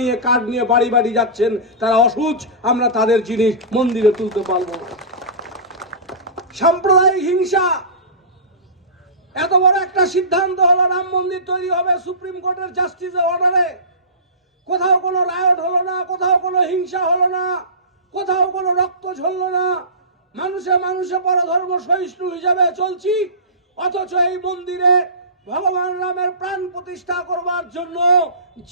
নিয়ে কার্ড নিয়ে বাড়ি বাড়ি যাচ্ছেন, তারা অসুচ, আমরা তাদের জিনিস মন্দিরে তুলতে পারব সাম্প্রদায়িক হিংসা। এত বড় একটা সিদ্ধান্ত হলো, রাম মন্দির তৈরি হবে সুপ্রিম কোর্টের জাস্টিসের অর্ডারে। কোথাও কোনো রায়ট হলো না, কোথাও কোনো হিংসা হলো না, কোথাও কোনো রক্ত ঝরলো না। মানুষে মানুষে পরধর্ম সহিষ্ণু হিসাবে চলছি, অথচ এই মন্দিরে ভগবান রামের প্রাণ প্রতিষ্ঠা করবার জন্য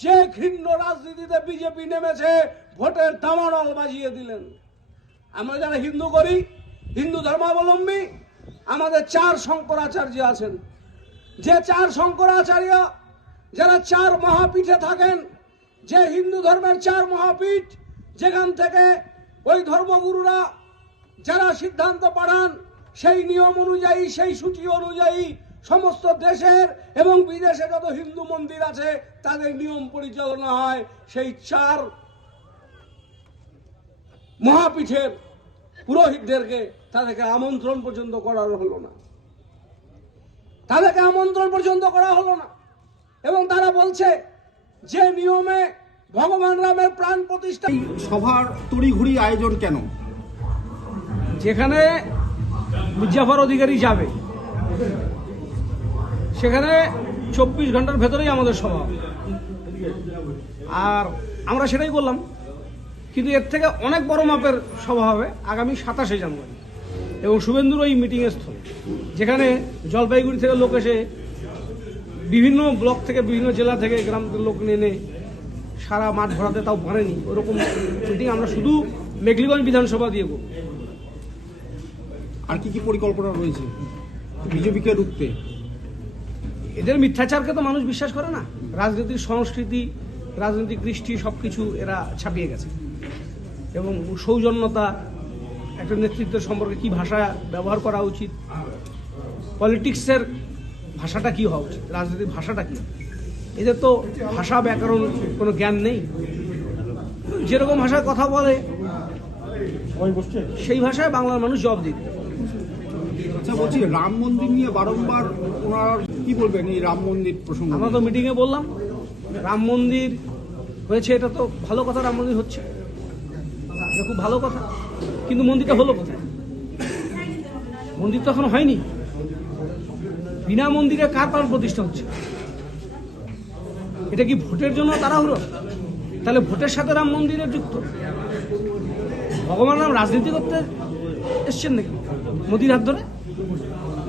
যে ঘৃণ্য রাজনীতিতে বিজেপি নেমেছে, ভোটের দামানল বাজিয়ে দিলেন। আমরা যারা হিন্দু করি, হিন্দু ধর্মাবলম্বী, আমাদের চার শঙ্করাচার্য আছেন। যে চার শঙ্করাচার্য, যারা চার মহাপীঠে থাকেন, যে হিন্দু ধর্মের চার মহাপীঠ, যেখান থেকে ওই ধর্মগুরুরা যারা সিদ্ধান্ত পাঠান, সেই নিয়ম অনুযায়ী, সেই সূচি অনুযায়ী সমস্ত দেশের এবং বিদেশে যত হিন্দু মন্দির আছে তাদের নিয়ম পরিচালনা হয় সেই চার মহাপীঠের পুরোহিতদেরকে তাদেরকে আমন্ত্রণ পর্যন্ত করা হলো না। তাদেরকে আমন্ত্রণ পর্যন্ত করা হলো না। এবং তারা বলছে যে নিয়মে ভগবান রামের প্রাণ প্রতিষ্ঠা সভার তড়িঘড়ি আয়োজন কেন? যেখানে মির্জাফর অধিকারী যাবে। সেখানে চব্বিশ ঘণ্টার ভেতরেই আমাদের সভা আর আমরা সেটাই করলাম। কিন্তু এর থেকে অনেক বড় মাপের সভা হবে আগামী সাতাশে জানুয়ারি। এবং শুভেন্দুর ওই মিটিংয়ের স্থলে। যেখানে জলপাইগুড়ি থেকে লোক এসে বিভিন্ন ব্লক থেকে, বিভিন্ন জেলা থেকে গ্রাম লোক নেনে সারা মাঠ ভরাতে তাও পারেনি। ওরকম মিটিং আমরা শুধু মেঘলিগঞ্জ বিধানসভা দিয়ে আর কি কি পরিকল্পনা রয়েছে? বিজেপিকে রুখতে। এদের মিথ্যাচারকে তো মানুষ বিশ্বাস করে না। রাজনীতির সংস্কৃতি, রাজনৈতিক দৃষ্টি সব কিছু এরা ছাপিয়ে গেছে। এবং সৌজন্যতা, একটা নেতৃত্ব সম্পর্কে কি ভাষা ব্যবহার করা উচিত, পলিটিক্সের ভাষাটা কি হওয়া উচিত, রাজনৈতিক ভাষাটা কি? এদের তো ভাষা ব্যাকরণ কোনো জ্ঞান নেই। যেরকম ভাষায় কথা বলে, সেই ভাষায় বাংলার মানুষ জবাব দিত আচ্ছা বলছি, রাম মন্দির নিয়ে বারংবার ওনারা কি বলবেন এই রাম মন্দির প্রসঙ্গে? আমরা তো মিটিংয়ে বললাম, রাম মন্দির হয়েছে, এটা তো ভালো কথা, রাম মন্দির হচ্ছে। এটা খুব ভালো কথা, কিন্তু মন্দিরটা হলো কোথায়? মন্দির তো এখনও হয়নি। বিনা মন্দিরে কার প্রাণ প্রতিষ্ঠা হচ্ছে? এটা কি ভোটের জন্য তাড়াহুড়ো? তাহলে ভোটের সাথে রাম মন্দিরে যুক্ত? ভগবান রাম রাজনীতি করতে এসছেন নাকি? মোদির হাত ধরে?